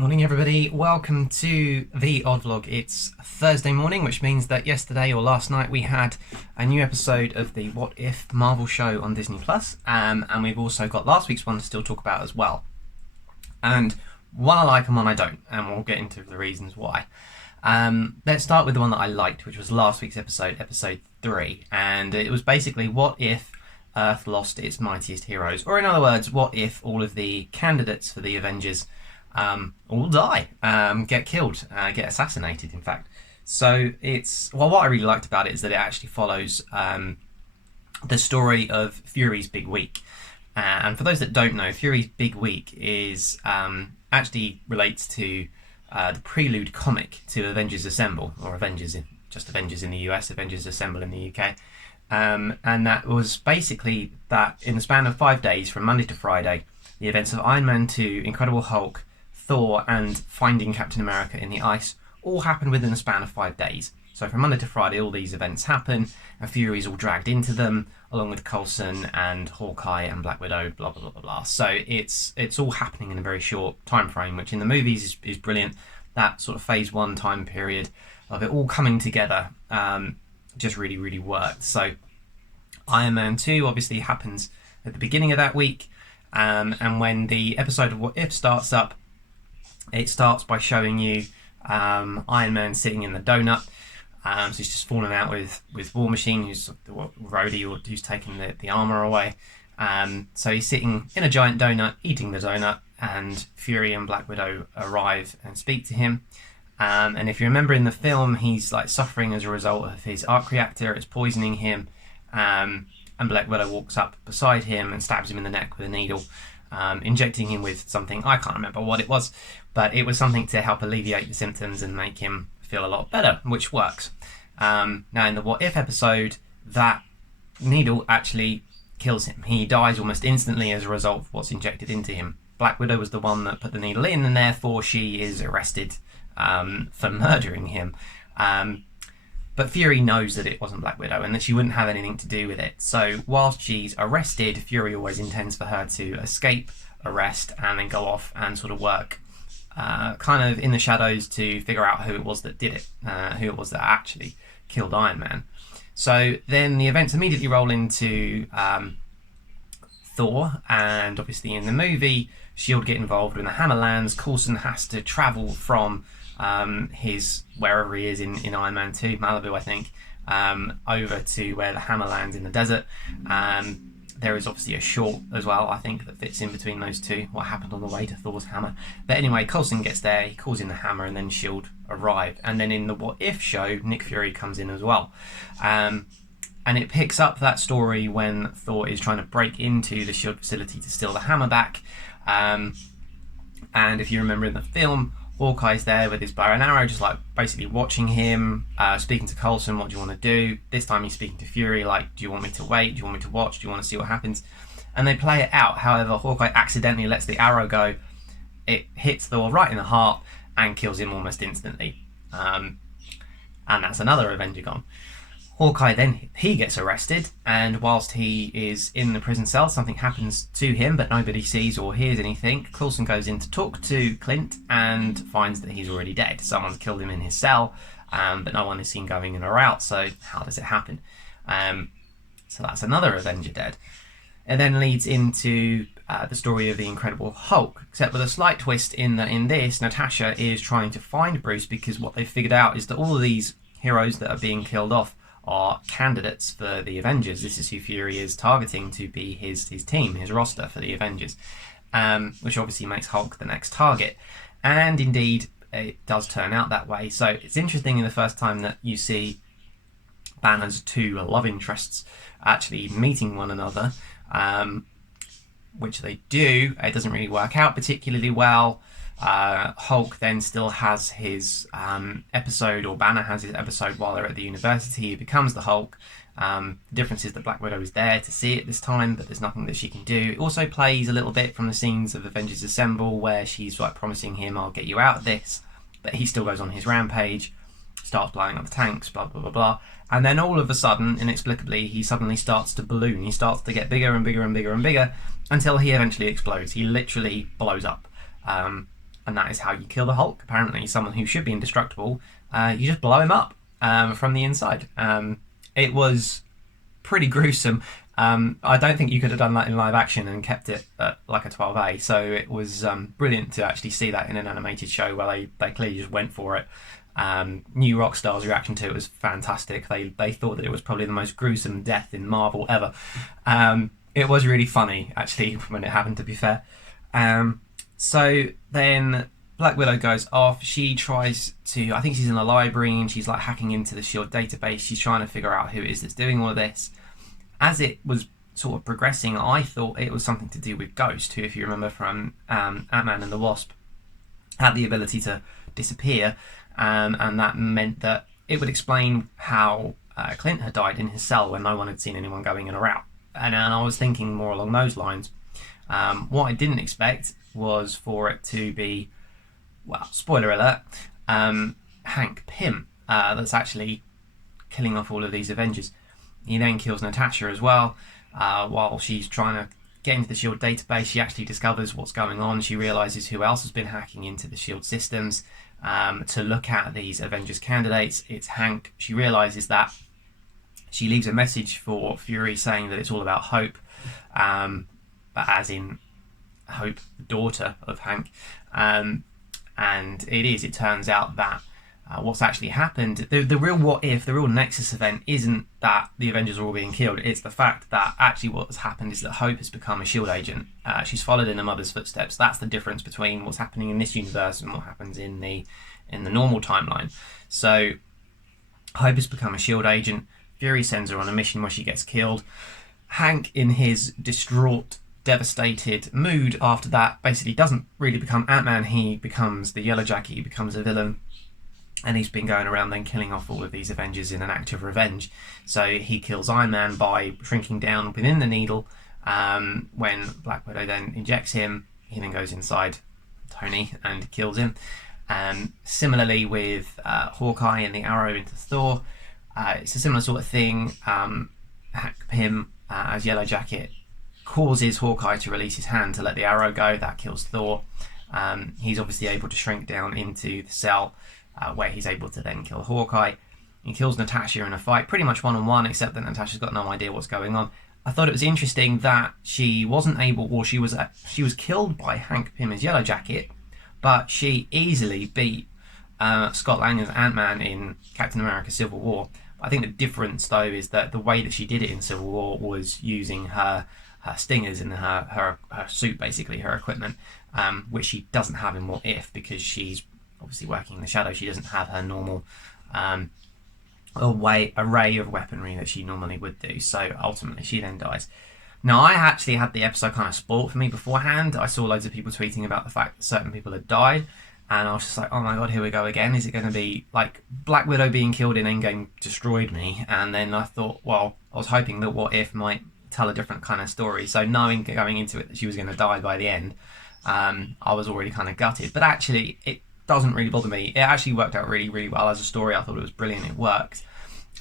Morning everybody, welcome to the Odd Vlog. It's Thursday morning, which means that yesterday or last night we had a new episode of the What If Marvel show on Disney Plus, and we've also got last week's one to still talk about as well. And one I like and one I don't, and we'll get into the reasons why. Let's start with the one that I liked, which was last week's episode 3, and it was basically what if Earth lost its mightiest heroes, or in other words, what if all of the candidates for the Avengers all die, get killed, get assassinated, in fact. So what I really liked about it is that it actually follows the story of Fury's Big Week. And for those that don't know, Fury's Big Week is actually relates to the prelude comic to Avengers Assemble, or Avengers in the US, Avengers Assemble in the UK. And that was basically that in the span of 5 days, from Monday to Friday, the events of Iron Man 2, Incredible Hulk, Thor, and finding Captain America in the ice all happen within a span of 5 days. So from Monday to Friday, all these events happen, and Fury's all dragged into them, along with Coulson and Hawkeye and Black Widow, blah blah blah blah blah. So it's all happening in a very short time frame, which in the movies is brilliant. That sort of phase 1 time period of it all coming together just really worked. So Iron Man 2 obviously happens at the beginning of that week, and when the episode of What If starts up, it starts by showing you Iron Man sitting in the donut. So he's just fallen out with War Machine, who's the roadie, or who's taking the armor away. So he's sitting in a giant donut, eating the donut, and Fury and Black Widow arrive and speak to him. And if you remember in the film, he's like suffering as a result of his arc reactor. It's poisoning him. And Black Widow walks up beside him and stabs him in the neck with a needle, injecting him with something. I can't remember what it was, but it was something to help alleviate the symptoms and make him feel a lot better, which works. Now in the What If episode, that needle actually kills him. He dies almost instantly as a result of what's injected into him. Black Widow was the one that put the needle in, and therefore she is arrested for murdering him. But Fury knows that it wasn't Black Widow and that she wouldn't have anything to do with it. So whilst she's arrested, Fury always intends for her to escape arrest and then go off and sort of work kind of in the shadows to figure out who it was that did it, who it was that actually killed Iron Man. So then the events immediately roll into Thor, and obviously in the movie, S.H.I.E.L.D. get involved when the hammer lands. Coulson has to travel from his wherever he is in Iron Man 2, Malibu I think, over to where the hammer lands in the desert. There is obviously a short as well, I think, that fits in between those two, what happened on the way to Thor's hammer. But anyway, Coulson gets there, he calls in the hammer, and then S.H.I.E.L.D. arrive. And then in the What If show, Nick Fury comes in as well. And it picks up that story when Thor is trying to break into the S.H.I.E.L.D. facility to steal the hammer back. And if you remember in the film, Hawkeye's there with his bow and arrow, just like basically watching him, speaking to Coulson, what do you want to do? This time he's speaking to Fury, like, do you want me to wait? Do you want me to watch? Do you want to see what happens? And they play it out. However, Hawkeye accidentally lets the arrow go. It hits Thor right in the heart and kills him almost instantly. And that's another Avenger gone. Hawkeye then, he gets arrested, and whilst he is in the prison cell, something happens to him, but nobody sees or hears anything. Coulson goes in to talk to Clint and finds that he's already dead. Someone's killed him in his cell, but no one is seen going in or out, so how does it happen? So that's another Avenger dead. It then leads into the story of the Incredible Hulk, except with a slight twist in that in this, Natasha is trying to find Bruce, because what they've figured out is that all of these heroes that are being killed off are candidates for the Avengers. This is who Fury is targeting to be his team, his roster for the Avengers, which obviously makes Hulk the next target. And indeed, it does turn out that way. So it's interesting in the first time that you see Banner's two love interests actually meeting one another, which they do. It doesn't really work out particularly well. Hulk then still has his episode, or Banner has his episode while they're at the university. He becomes the Hulk. The difference is that Black Widow is there to see it this time, but there's nothing that she can do. It also plays a little bit from the scenes of Avengers Assemble, where she's like promising him, I'll get you out of this, but he still goes on his rampage, starts blowing up the tanks, blah blah blah blah, and then all of a sudden, inexplicably, he suddenly starts to balloon. He starts to get bigger and bigger and bigger and bigger until he eventually explodes. He literally blows up. and that is how you kill the Hulk. Apparently, someone who should be indestructible, you just blow him up from the inside. It was pretty gruesome. I don't think you could have done that in live action and kept it at like a 12A. So it was brilliant to actually see that in an animated show where they clearly just went for it. New Rockstar's reaction to it was fantastic. They thought that it was probably the most gruesome death in Marvel ever. It was really funny, actually, when it happened, to be fair. So then Black Widow goes off. She tries to, I think she's in the library and she's like hacking into the SHIELD database. She's trying to figure out who it is that's doing all of this. As it was sort of progressing, I thought it was something to do with Ghost, who, if you remember from Ant-Man and the Wasp, had the ability to disappear, and that meant that it would explain how Clint had died in his cell when no one had seen anyone going in or out. And I was thinking more along those lines. What I didn't expect was for it to be, well, spoiler alert, Hank Pym that's actually killing off all of these Avengers. He then kills Natasha as well. While she's trying to get into the SHIELD database, she actually discovers what's going on. She realises who else has been hacking into the SHIELD systems to look at these Avengers candidates. It's Hank. She realises that. She leaves a message for Fury saying that it's all about Hope, but as in Hope, daughter of Hank. And it turns out that what's actually happened, the real what if, the real Nexus event isn't that the Avengers are all being killed. It's the fact that actually what's happened is that Hope has become a SHIELD agent. She's followed in her mother's footsteps. That's the difference between what's happening in this universe and what happens in the normal timeline. So Hope has become a SHIELD agent. Fury sends her on a mission where she gets killed. Hank, in his distraught, devastated mood after that, basically doesn't really become Ant-Man. He becomes the Yellow Jacket. He becomes a villain. And he's been going around then killing off all of these Avengers in an act of revenge. So he kills Iron Man by shrinking down within the needle. When Black Widow then injects him, he then goes inside Tony and kills him. Similarly with Hawkeye and the arrow into Thor, it's a similar sort of thing. Hank Pym as Yellow Jacket causes Hawkeye to release his hand to let the arrow go. That kills Thor. He's obviously able to shrink down into the cell where he's able to then kill Hawkeye. He kills Natasha in a fight, pretty much one-on-one, except that Natasha's got no idea what's going on. I thought it was interesting that she wasn't able, or she was killed by Hank Pym as Yellow Jacket, but she easily beat Scott Lang as Ant-Man in Captain America Civil War. I think the difference, though, is that the way that she did it in Civil War was using her stingers and her suit, basically, her equipment, which she doesn't have in What If, because she's obviously working in the shadow. She doesn't have her normal array of weaponry that she normally would do. So ultimately, she then dies. Now, I actually had the episode kind of spoiled for me beforehand. I saw loads of people tweeting about the fact that certain people had died, and I was just like, oh my god, here we go again. Is it going to be like Black Widow being killed in Endgame destroyed me? And then I thought, well, I was hoping that What If might tell a different kind of story. So knowing going into it that she was going to die by the end, I was already kind of gutted. But actually, it doesn't really bother me. It actually worked out really, really well as a story. I thought it was brilliant. It worked.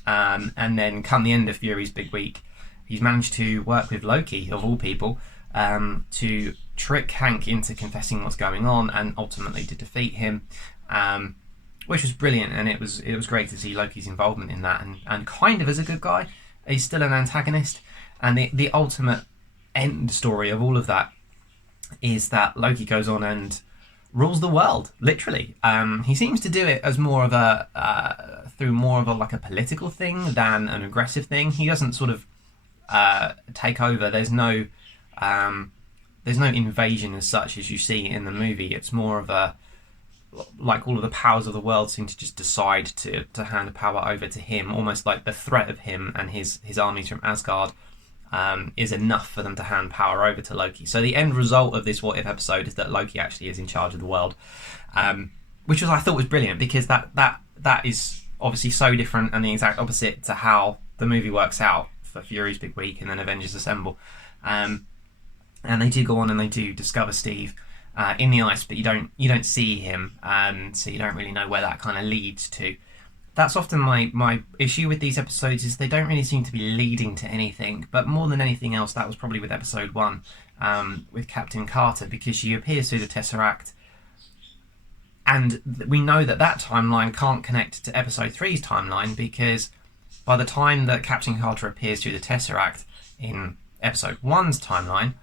And then come the end of Fury's big week, he's managed to work with Loki, of all people, to trick Hank into confessing what's going on and ultimately to defeat him, which was brilliant. And it was great to see Loki's involvement in that, and kind of as a good guy. He's still an antagonist, and the ultimate end story of all of that is that Loki goes on and rules the world, literally. He seems to do it as more of a through more of a like a political thing than an aggressive thing. He doesn't sort of take over. There's no invasion as such as you see in the movie. It's more of a, like, all of the powers of the world seem to just decide to hand power over to him, almost like the threat of him and his armies from Asgard is enough for them to hand power over to Loki. So the end result of this What If episode is that Loki actually is in charge of the world, which I thought was brilliant, because that is obviously so different and the exact opposite to how the movie works out for Fury's big week and then Avengers Assemble. And they do go on and they do discover Steve in the ice, but you don't see him, so you don't really know where that kind of leads to. That's often my issue with these episodes, is they don't really seem to be leading to anything. But more than anything else, that was probably with episode 1, with Captain Carter, because she appears through the Tesseract And we know that that timeline can't connect to Episode 3's timeline, because by the time that Captain Carter appears through the Tesseract in Episode 1's timeline,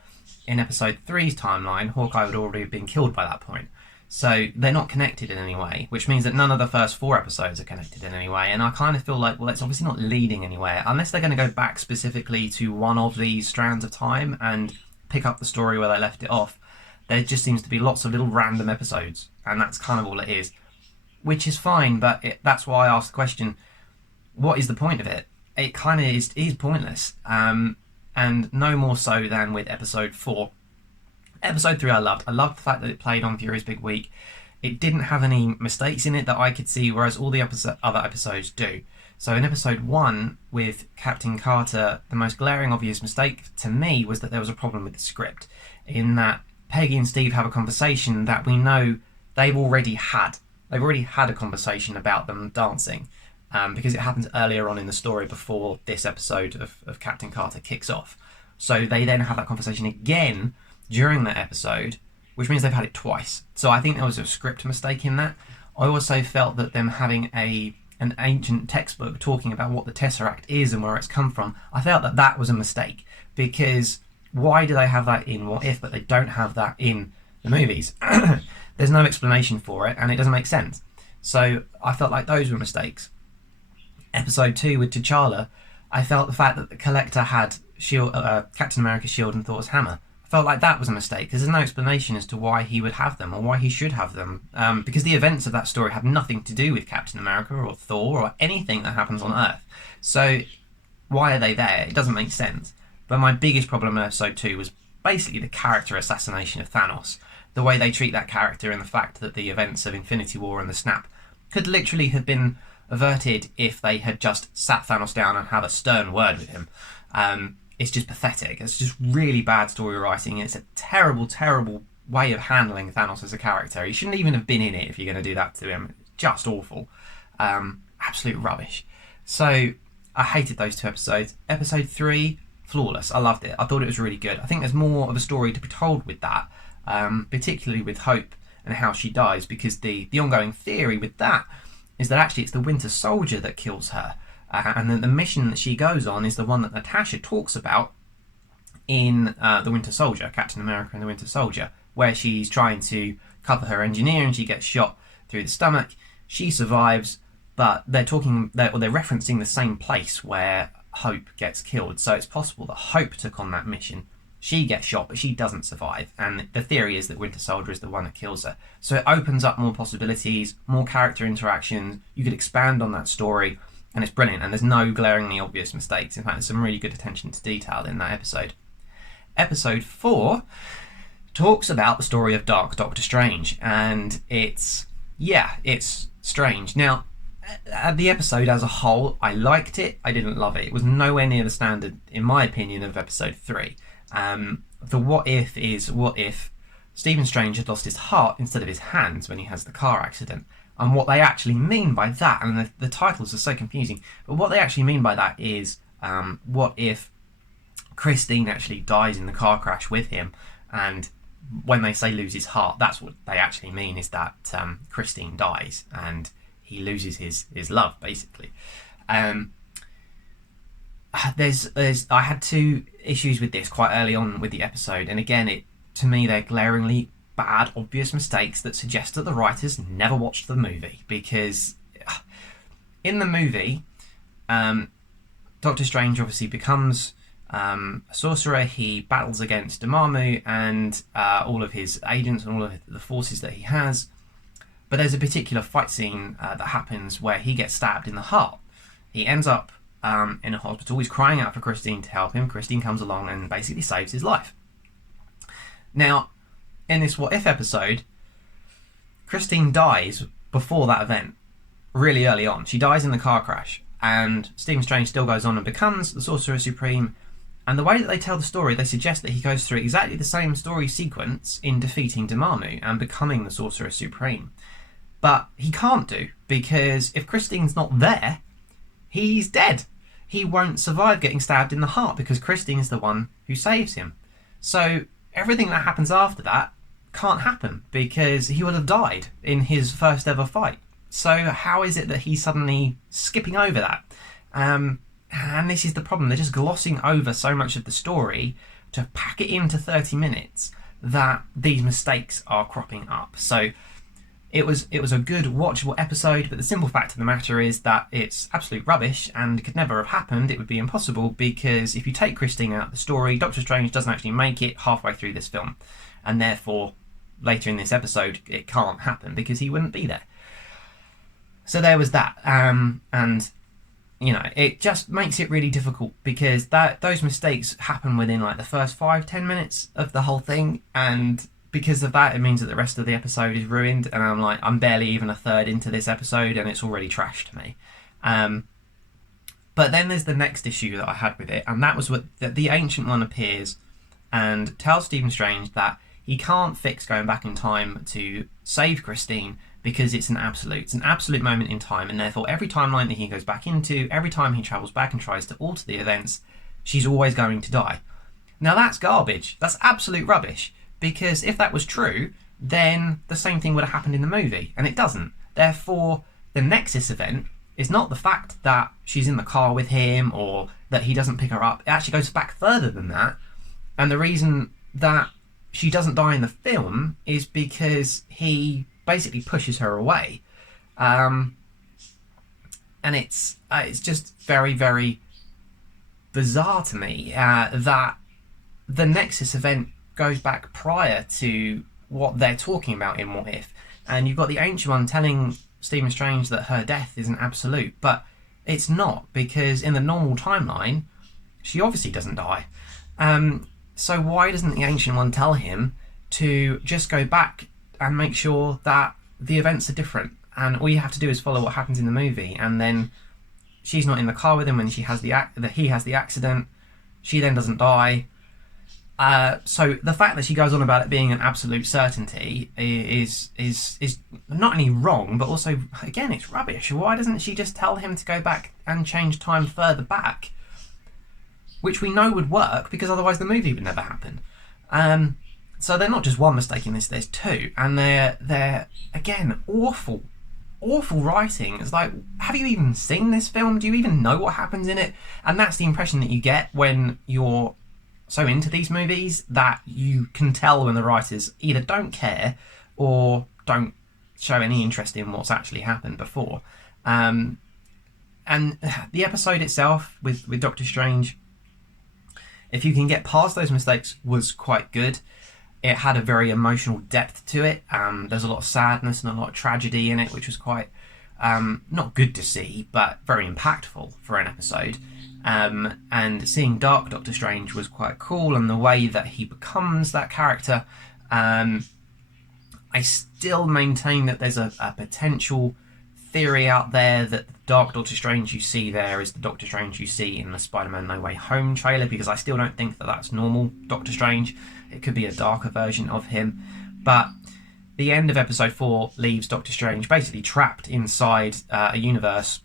in Episode 3's timeline, Hawkeye would already have been killed by that point. So they're not connected in any way, which means that none of the first 4 episodes are connected in any way. And I kind of feel like, well, it's obviously not leading anywhere, unless they're going to go back specifically to one of these strands of time and pick up the story where they left it off. There just seems to be lots of little random episodes, and that's kind of all it is, which is fine, but that's why I asked the question, what is the point of it? It kind of is pointless, and no more so than with Episode 4. Episode 3 I loved. I loved the fact that it played on Fury's Big Week. It didn't have any mistakes in it that I could see, whereas all the other episodes do. So in Episode 1, with Captain Carter, the most glaring obvious mistake to me was that there was a problem with the script, in that Peggy and Steve have a conversation that we know they've already had. They've already had a conversation about them dancing, because it happens earlier on in the story before this episode of Captain Carter kicks off. So they then have that conversation again during that episode, which means they've had it twice. So I think there was a script mistake in that. I also felt that them having an ancient textbook talking about what the Tesseract is and where it's come from, I felt that that was a mistake, because why do they have that in What If, but they don't have that in the movies? There's no explanation for it, and it doesn't make sense. So I felt like those were mistakes. Episode 2 with T'Challa, I felt the fact that the Collector had Captain America's shield and Thor's hammer, I felt like that was a mistake, because there's no explanation as to why he would have them or why he should have them, because the events of that story have nothing to do with Captain America or Thor or anything that happens on Earth. So why are they there? It doesn't make sense. But my biggest problem in Episode 2 was basically the character assassination of Thanos. The way they treat that character, and the fact that the events of Infinity War and the Snap could literally have been averted if they had just sat Thanos down and had a stern word with him. It's just pathetic. It's just really bad story writing. It's a terrible, terrible way of handling Thanos as a character. He shouldn't even have been in it if you're going to do that to him. It's just awful. Absolute rubbish. So I hated those 2 episodes. Episode 3, flawless. I loved it. I thought it was really good. I think there's more of a story to be told with that, particularly with Hope and how she dies, because the ongoing theory with that is that actually it's the Winter Soldier that kills her. And then the mission that she goes on is the one that Natasha talks about in The Winter Soldier, Captain America and the Winter Soldier, where she's trying to cover her engineer and she gets shot through the stomach. She survives, but they're referencing the same place where Hope gets killed. So it's possible that Hope took on that mission. She gets shot, but she doesn't survive. And the theory is that Winter Soldier is the one that kills her. So it opens up more possibilities, more character interactions. You could expand on that story, and it's brilliant. And there's no glaringly obvious mistakes. In fact, there's some really good attention to detail in that episode. Episode 4 talks about the story of Dark Doctor Strange, and it's strange. Now, the episode as a whole, I liked it. I didn't love it. It was nowhere near the standard, in my opinion, of Episode 3. The what if is, what if Stephen Strange had lost his heart instead of his hands when he has the car accident? And what they actually mean by that, and the titles are so confusing, but what they actually mean by that is, what if Christine actually dies in the car crash with him? And when they say lose his heart, that's what they actually mean, is that Christine dies and he loses his love, basically. I had 2 issues with this quite early on with the episode, and again, to me, they're glaringly bad, obvious mistakes that suggest that the writers never watched the movie, because in the movie, Doctor Strange obviously becomes a sorcerer. He battles against Dormammu and all of his agents and all of the forces that he has. But there's a particular fight scene that happens where he gets stabbed in the heart. He ends up in a hospital. He's crying out for Christine to help him. Christine comes along and basically saves his life. Now, in this What If episode, Christine dies before that event, really early on. She dies in the car crash, and Stephen Strange still goes on and becomes the Sorcerer Supreme. And the way that they tell the story, they suggest that he goes through exactly the same story sequence in defeating Dormammu and becoming the Sorcerer Supreme. But he can't do, because if Christine's not there, he's dead. He won't survive getting stabbed in the heart, because Christine is the one who saves him. So everything that happens after that can't happen because he would have died in his first ever fight. So how is it that he's suddenly skipping over that? And this is the problem. They're just glossing over so much of the story to pack it into 30 minutes that these mistakes are cropping up. So it was a good watchable episode, but the simple fact of the matter is that it's absolute rubbish and could never have happened. It would be impossible, because if you take Christine out of the story, Doctor Strange doesn't actually make it halfway through this film, and therefore later in this episode it can't happen because he wouldn't be there. So there was that, and you know, it just makes it really difficult because those mistakes happen within like the first 5-10 minutes of the whole thing, and because of that, it means that the rest of the episode is ruined, and I'm barely even a third into this episode, and it's already trash to me. But then there's the next issue that I had with it, and that was that the Ancient One appears and tells Stephen Strange that he can't fix going back in time to save Christine because it's an absolute moment in time, and therefore every timeline that he goes back into, every time he travels back and tries to alter the events, she's always going to die. Now that's garbage. That's absolute rubbish. Because if that was true, then the same thing would have happened in the movie, and it doesn't. Therefore, the Nexus event is not the fact that she's in the car with him or that he doesn't pick her up. It actually goes back further than that. And the reason that she doesn't die in the film is because he basically pushes her away. And it's just very, very bizarre to me that the Nexus event goes back prior to what they're talking about in What If, and you've got the Ancient One telling Stephen Strange that her death is an absolute, but it's not, because in the normal timeline she obviously doesn't die. So why doesn't the Ancient One tell him to just go back and make sure that the events are different, and all you have to do is follow what happens in the movie, and then she's not in the car with him when he has the accident, she then doesn't die. So the fact that she goes on about it being an absolute certainty is not only wrong, but also, again, it's rubbish. Why doesn't she just tell him to go back and change time further back? Which we know would work, because otherwise the movie would never happen. So they're not just one mistake in this, there's two. And they're again, awful writing. It's like, have you even seen this film? Do you even know what happens in it? And that's the impression that you get when you're so into these movies, that you can tell when the writers either don't care or don't show any interest in what's actually happened before. And the episode itself with Doctor Strange, if you can get past those mistakes, was quite good. It had a very emotional depth to it. There's a lot of sadness and a lot of tragedy in it, which was quite not good to see, but very impactful for an episode. And seeing Dark Doctor Strange was quite cool, and the way that he becomes that character. I still maintain that there's a potential theory out there that the Dark Doctor Strange you see there is the Doctor Strange you see in the Spider-Man No Way Home trailer, because I still don't think that that's normal Doctor Strange. It could be a darker version of him. But the end of episode 4 leaves Doctor Strange basically trapped inside a universe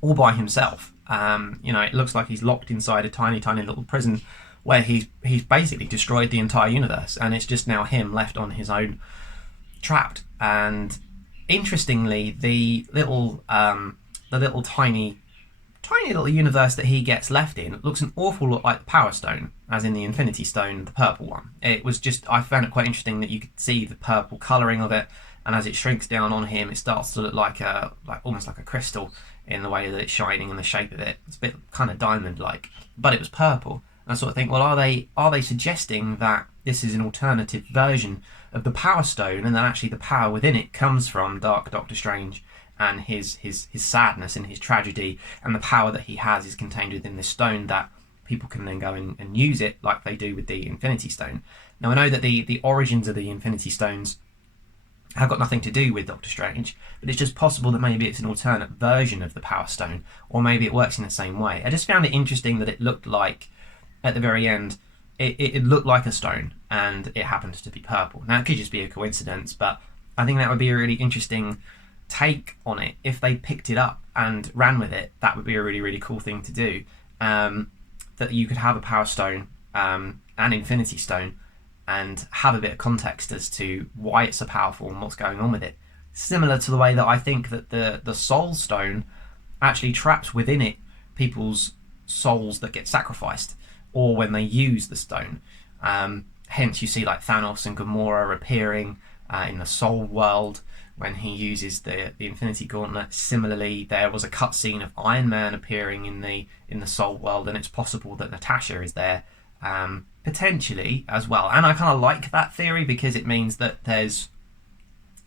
all by himself. It looks like he's locked inside a tiny little prison where he's basically destroyed the entire universe, and it's just now him left on his own, trapped. And interestingly, the little tiny little universe that he gets left in looks an awful lot like the Power Stone, as in the Infinity Stone, the purple one. It was just, I found it quite interesting that you could see the purple colouring of it, and as it shrinks down on him, it starts to look like almost like a crystal in the way that it's shining and the shape of it. It's a bit kind of diamond-like, but it was purple. And I sort of think, well, are they suggesting that this is an alternative version of the Power Stone, and that actually the power within it comes from Dark Doctor Strange and his sadness and his tragedy, and the power that he has is contained within this stone, that people can then go and use it like they do with the Infinity Stone. Now, I know that the origins of the Infinity Stones have got nothing to do with Doctor Strange, but it's just possible that maybe it's an alternate version of the Power Stone, or maybe it works in the same way. I just found it interesting that it looked like, at the very end, it looked like a stone, and it happened to be purple. Now, it could just be a coincidence, but I think that would be a really interesting take on it. If they picked it up and ran with it, that would be a really, really cool thing to do. That you could have a Power Stone, an Infinity Stone, and have a bit of context as to why it's so powerful and what's going on with it. Similar to the way that I think that the Soul Stone actually traps within it people's souls that get sacrificed, or when they use the stone. Hence, you see like Thanos and Gamora appearing in the Soul World when he uses the Infinity Gauntlet. Similarly, there was a cutscene of Iron Man appearing in the Soul World, and it's possible that Natasha is there potentially as well. And I kind of like that theory because it means that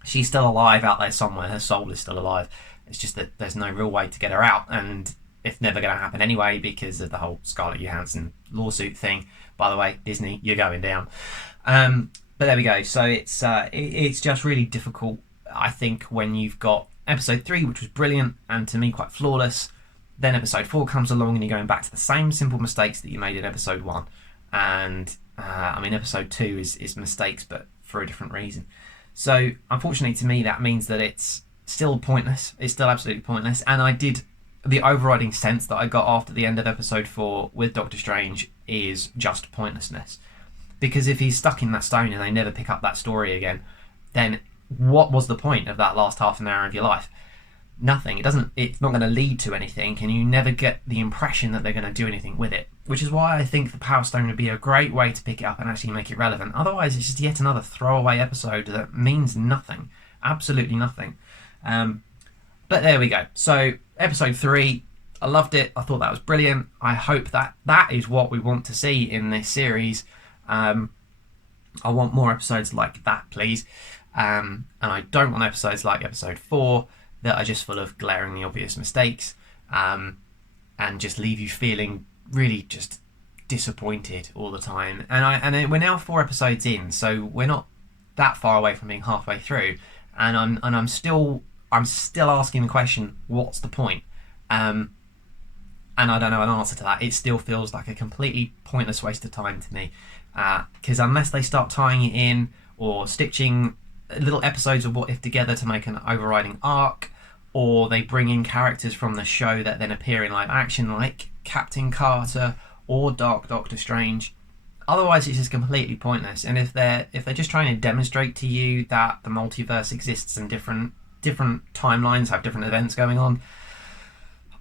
she's still alive out there somewhere. Her soul is still alive. It's just that there's no real way to get her out, and it's never going to happen anyway because of the whole Scarlett Johansson lawsuit thing. By the way, Disney, you're going down. But there we go. So it's just really difficult, I think, when you've got episode 3, which was brilliant and to me quite flawless. Then episode 4 comes along and you're going back to the same simple mistakes that you made in episode 1. And I mean, episode 2 is mistakes, but for a different reason. So unfortunately to me, that means that it's still pointless. It's still absolutely pointless. And the overriding sense that I got after the end of episode 4 with Doctor Strange is just pointlessness. Because if he's stuck in that stone and they never pick up that story again, then what was the point of that last half an hour of your life? Nothing. It's not going to lead to anything, and you never get the impression that they're going to do anything with it. Which is why I think the Power Stone would be a great way to pick it up and actually make it relevant. Otherwise, it's just yet another throwaway episode that means nothing. Absolutely nothing. But there we go. So, episode 3, I loved it. I thought that was brilliant. I hope that is what we want to see in this series. I want more episodes like that, please. And I don't want episodes like episode 4 that are just full of glaringly obvious mistakes and just leave you feeling really just disappointed all the time. And we're now 4 episodes in, so we're not that far away from being halfway through. And I'm still asking the question, what's the point? And I don't know an answer to that. It still feels like a completely pointless waste of time to me. Because unless they start tying it in or stitching little episodes of What If together to make an overriding arc, or they bring in characters from the show that then appear in live action like Captain Carter or Dark Doctor Strange, otherwise it's just completely pointless. And if they're just trying to demonstrate to you that the multiverse exists and different timelines have different events going on,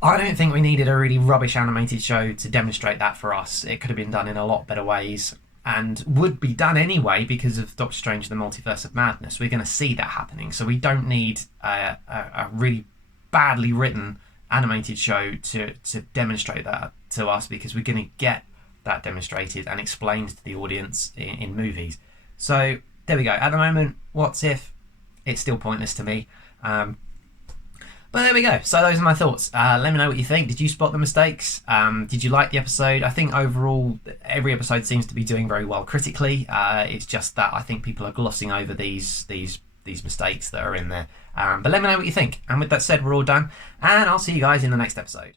I don't think we needed a really rubbish animated show to demonstrate that for us. It could have been done in a lot better ways, and would be done anyway because of Doctor Strange: The Multiverse of Madness. We're going to see that happening, so we don't need a really badly written animated show to demonstrate that to us, because we're going to get that demonstrated and explained to the audience in movies. So there we go. At the moment, What If? It's still pointless to me. But there we go. So those are my thoughts. Let me know what you think. Did you spot the mistakes? Did you like the episode? I think overall every episode seems to be doing very well critically. It's just that I think people are glossing over these mistakes that are in there. But let me know what you think. And with that said, we're all done. And I'll see you guys in the next episode.